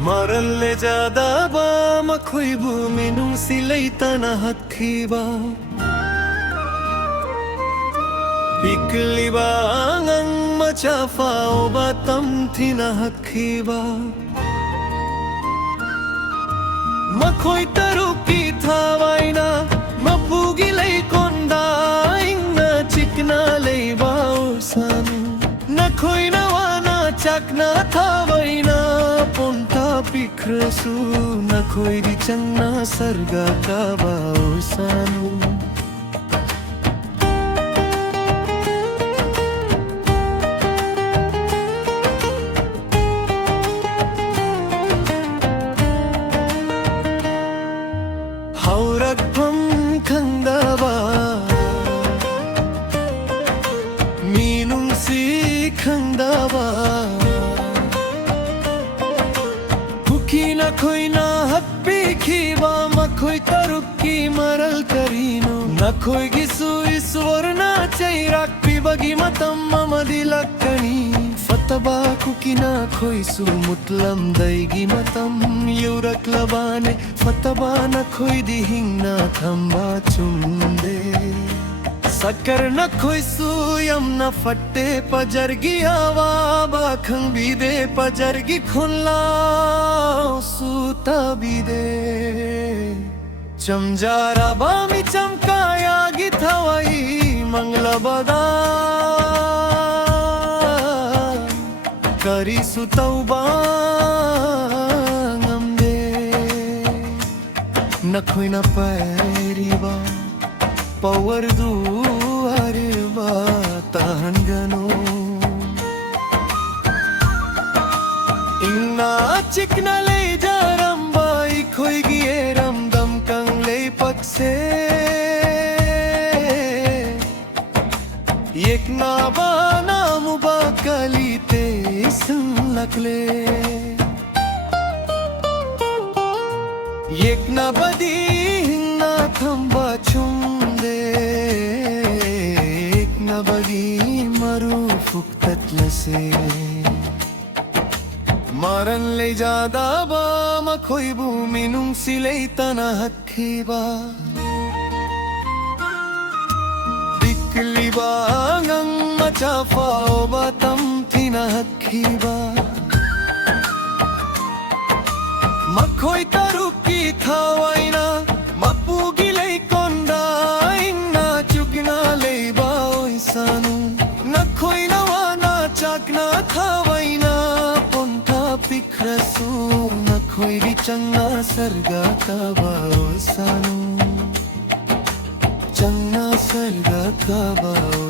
Maralle jada ba makhoibu minung silay tanah hakhiba Pikli ba angang machafa o ba tamthina hakhiba Makhoy taruki thawaina mapugilay konda ingna chikna leiba sanu Nakhoy nawana chakna thawaina ponta pikhrasu nakhoy di changna sarga ka bao sanu haurakpham khandaba minung si khandaba Nakhoy na happi khiba makhoy taruki maral karino nakhoy gisu iswarna chairak pibagi matam mamadilakani fataba kukina khoi su mutlam daigi matam yurak labane fataba nakhoy dihingna thamba chumde Sakar nakhoy su yamna fatte pajargi awa bakhang bide pajargi khunla suta bide chamjara bami chamkaya githawai mangla bada kari su tauba ngamde nakhoy na pairiba Power du arba tahan gano Inna chikna le jaram bai khoi giye ram dam kang le pakse Yek na ba naam ba kalite ism lakle Yek na badi na thamba chum Bagi maru fuktat lase Maran le jada ba makhoy bu minung silay tanah hakhiba Dikli ba angang machafa o ba tamthina hakhiba Makhoy taruki thawaina mapugilay konda inna chugna leiba sanu nakhoy nawana chakna thawaina ponta pikhrasu nakhoy ri changna sarga ka bao sanu changna sarga ka bao